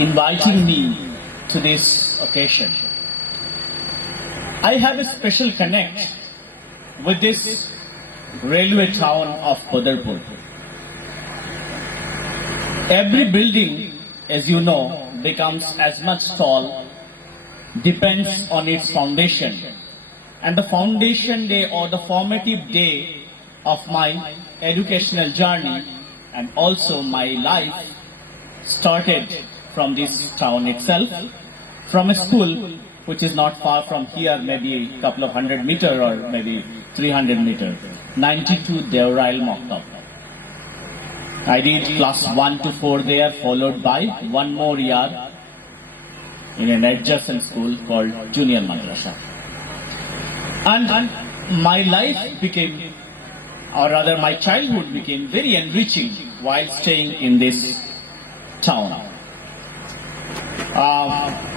inviting me to this occasion. I have a special connect with this railway town of Badarpur. Every building, as you know, becomes as much tall, depends on its foundation. And the foundation day or the formative day of my educational journey and also my life started from this town itself, from a school which is not far from here, maybe a couple of 100 meters or maybe 300 meters, 92 Devrail Maktab. I did class 1 to 4 there, followed by one more year in an adjacent school called Junior Madrasa. And my life became, or rather my childhood became very enriching while staying in this town.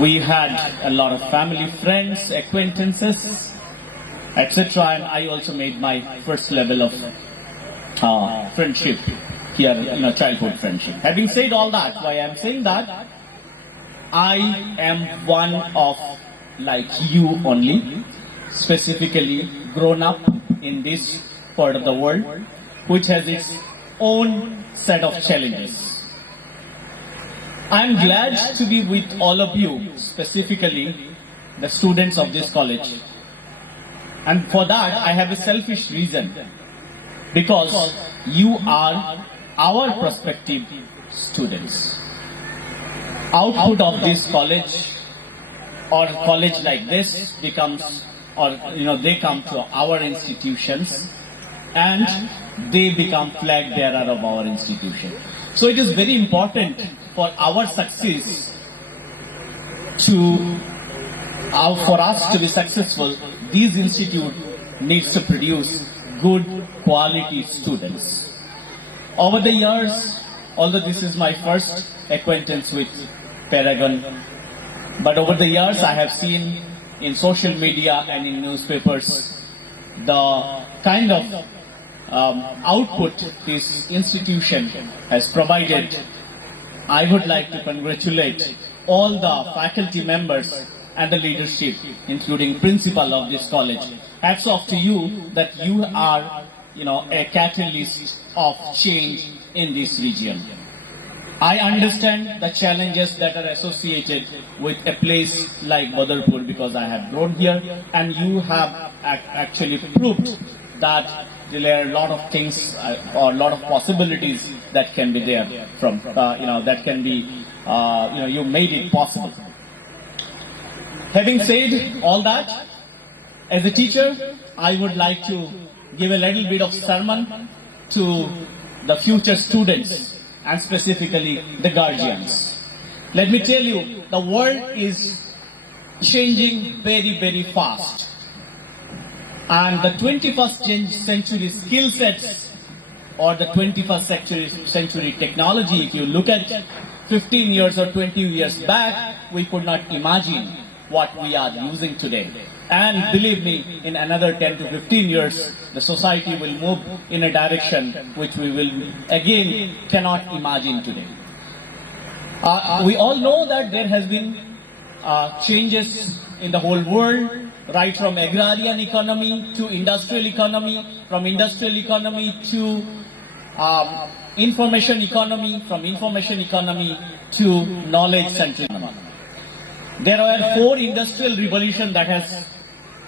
We had a lot of family, friends, acquaintances, etc. And I also made my first level of friendship here, childhood friendship. Having said all that, why I am saying that, I am one of, like you only, specifically grown up in this part of the world, which has its own set of challenges. I am glad to be with all of you, specifically the students of this college. And for that, I have a selfish reason, because you are our prospective students. Output of this college or college like this becomes, or they come to our institutions and they become flag bearer of our institution. So it is very important for our success for us to be successful. These institute needs to produce good quality students. Over the years, although this is my first acquaintance with Paragon, but over the years I have seen in social media and in newspapers the kind of output this institution has provided. I would like to congratulate all the faculty members and the leadership, including principal of this college. Hats off to you that you are, a catalyst of change in this region. I understand the challenges that are associated with a place like Badarpur because I have grown here, and you have actually proved that there are a lot of things or a lot of possibilities that can be there from, that can be, you made it possible. Having said all that, as a teacher, I would like to give a little bit of sermon to the future students and specifically the guardians. Let me tell you, the world is changing very, very fast. And the 21st century skill sets or the 21st century technology, if you look at 15 years or 20 years back, we could not imagine what we are using today. And believe me, in another 10 to 15 years, the society will move in a direction which we will again cannot imagine today. We all know that there has been changes in the whole world, right from agrarian economy to industrial economy, from industrial economy to information economy, from information economy to knowledge-centric economy. There are 4 industrial revolutions that has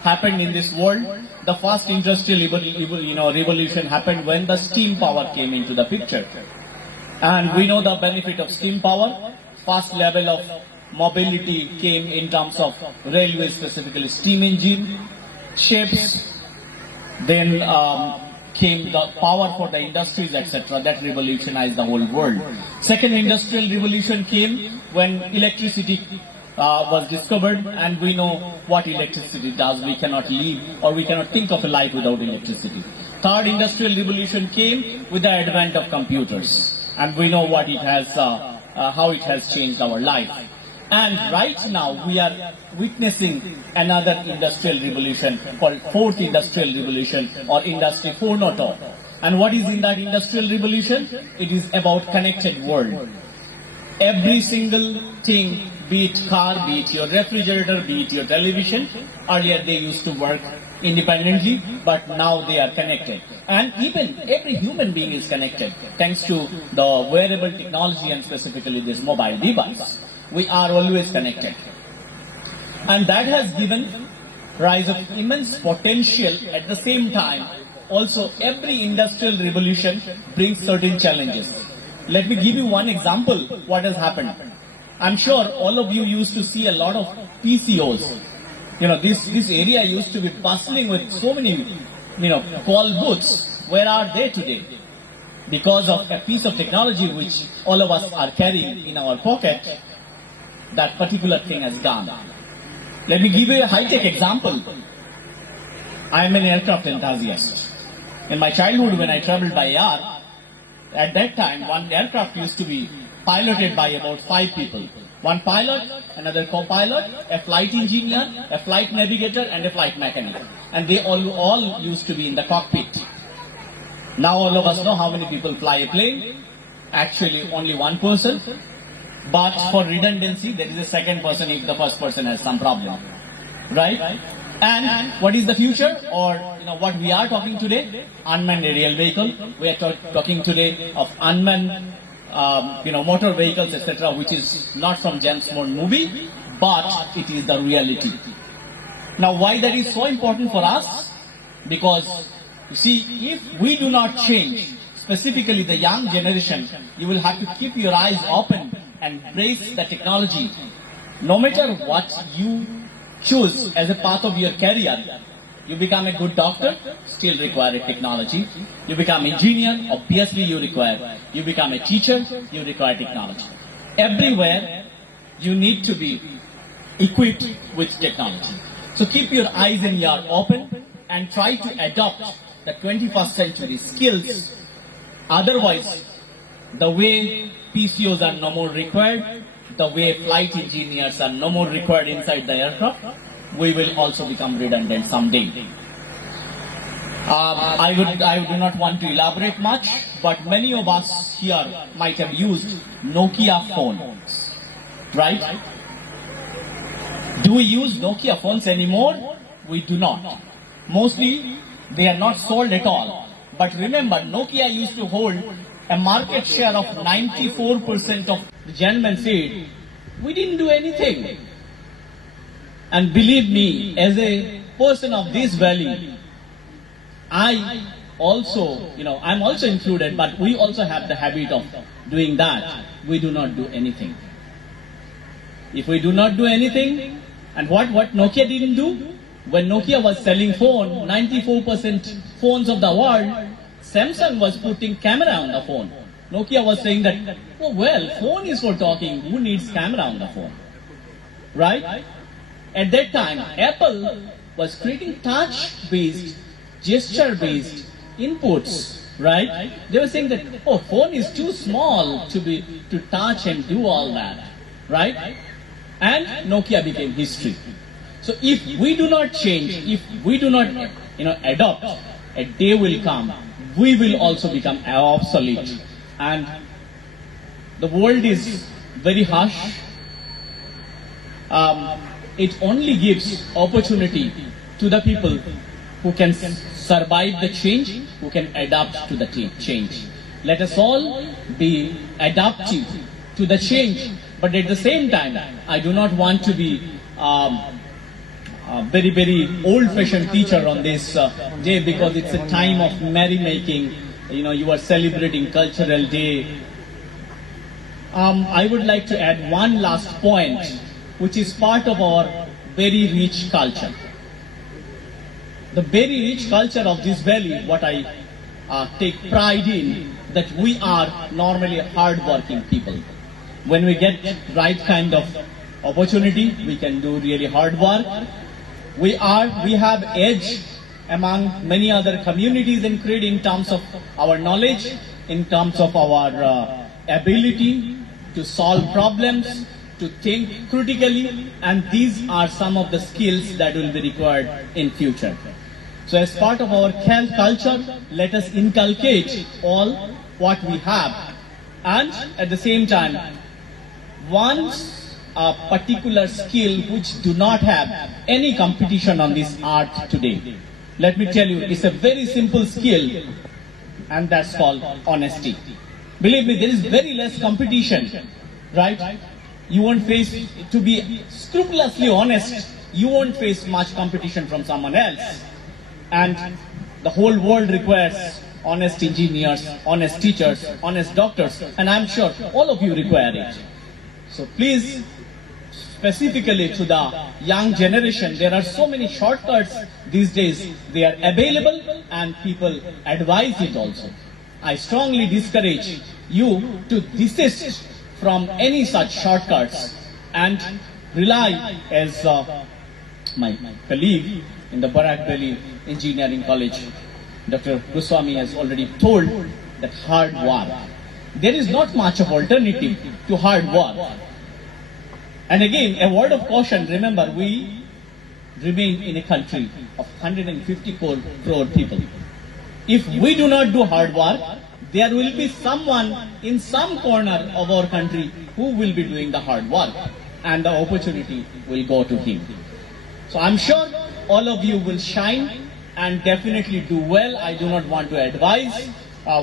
happened in this world. The first industrial revolution happened when the steam power came into the picture. And we know the benefit of steam power. First level of mobility came in terms of railways, specifically steam engine, ships, then came the power for the industries, etc. That revolutionized the whole world. Second industrial revolution came when electricity was discovered, and we know what electricity does. We cannot live or we cannot think of a life without electricity. Third industrial revolution came with the advent of computers, and we know what it has, how it has changed our life. And right now we are witnessing another industrial revolution called 4th industrial revolution or Industry 4.0. And what is in that industrial revolution? It is about connected world. Every single thing, be it car, be it your refrigerator, be it your television, earlier they used to work independently, but now they are connected. And even every human being is connected thanks to the wearable technology and specifically this mobile device. We are always connected. And that has given rise of immense potential. At the same time, also every industrial revolution brings certain challenges. Let me give you one example what has happened. I'm sure all of you used to see a lot of PCOs. This area used to be bustling with so many, call booths. Where are they today? Because of a piece of technology which all of us are carrying in our pocket, that particular thing has gone. Let me give you a high-tech example. I am an aircraft enthusiast. In my childhood, when I traveled by air, at that time, one aircraft used to be piloted by about 5 people. One pilot, another co-pilot, a flight engineer, a flight navigator, and a flight mechanic. And they all used to be in the cockpit. Now all of us know how many people fly a plane. Actually, only one person. But for redundancy, there is a second person if the first person has some problem. Right? And what is the future? Or what we are talking today? Unmanned aerial vehicle. We are talking today of unmanned motor vehicles, etc., which is not from James Bond movie, but it is the reality. Now, why that is so important for us? Because, you see, if we do not change, specifically the young generation, you will have to keep your eyes open and embrace the technology. No matter what you choose as a path of your career, you become a good doctor, still require a technology. You become engineer, obviously you require. You become a teacher, you require technology. Everywhere, you need to be equipped with technology. So keep your eyes and ears open and try to adopt the 21st century skills. Otherwise, the way PCOs are no more required, the way flight engineers are no more required inside the aircraft, we will also become redundant someday. I do not want to elaborate much, but many of us here might have used Nokia phones, right? Do we use Nokia phones anymore? We do not. Mostly, they are not sold at all. But remember, Nokia used to hold a market share of 94% of the gentlemen said, we didn't do anything. And believe me, as a person of this valley, I'm also included, but we also have the habit of doing that. We do not do anything. If we do not do anything, and what Nokia didn't do? When Nokia was selling phone, 94% phones of the world, Samsung was putting camera on the phone. Nokia was saying that, oh well, phone is for talking, who needs camera on the phone? Right? At that time, Apple was creating touch-based, gesture-based inputs, right? They were saying that, oh, phone is too small to touch and do all that, right? And Nokia became history. So if we do not change, if we do not, adopt, a day will come, we will also become obsolete. And the world is very harsh. It only gives opportunity to the people who can survive the change, who can adapt to the change. Let us all be adaptive to the change, but at the same time, I do not want to be a very, very old-fashioned teacher on this day, because it's a time of merrymaking. You are celebrating cultural day. I would like to add one last point, which is part of our very rich culture. The very rich culture of this valley, what I take pride in, that we are normally hard-working people. When we get right kind of opportunity, we can do really hard work. We have edge among many other communities in Creed in terms of our knowledge, in terms of our ability to solve problems, to think critically, and these are some of the skills that will be required in future. So as part of our culture, let us inculcate all what we have, and at the same time, wants a particular skill which do not have any competition on this art today. Let me tell you, it's a very simple skill, and that's called honesty. Believe me, there is very less competition, right? You won't face, to be scrupulously honest, you won't face much competition from someone else. And the whole world requires honest engineers, honest teachers, honest doctors, and I'm sure all of you require it. So please, specifically to the young generation, there are so many shortcuts these days. They are available and people advise it also. I strongly discourage you to desist from any such shortcuts and rely, as my colleague in the Barak Valley Engineering College, Dr. Goswami has already told, that hard work. There is not much of alternative to hard work. And again, a word of caution, remember, we remain in a country of 150 crore people. If we do not do hard work, there will be someone in some corner of our country who will be doing the hard work, and the opportunity will go to him. So I'm sure all of you will shine and definitely do well. I do not want to advise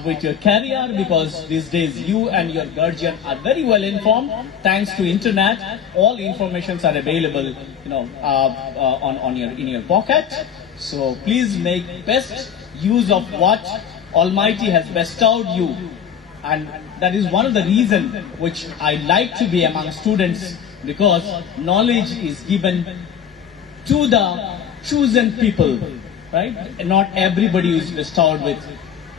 with your career, because these days you and your guardian are very well informed. Thanks to internet, all informations are available, in your pocket. So please make best use of what Almighty has bestowed you, and that is one of the reasons which I like to be among students, because knowledge is given to the chosen people, right? Not everybody is bestowed with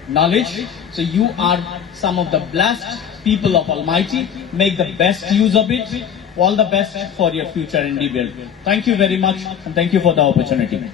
knowledge. So you are some of the blessed people of Almighty. Make the best use of it. All the best for your future endeavor. Thank you very much, and thank you for the opportunity.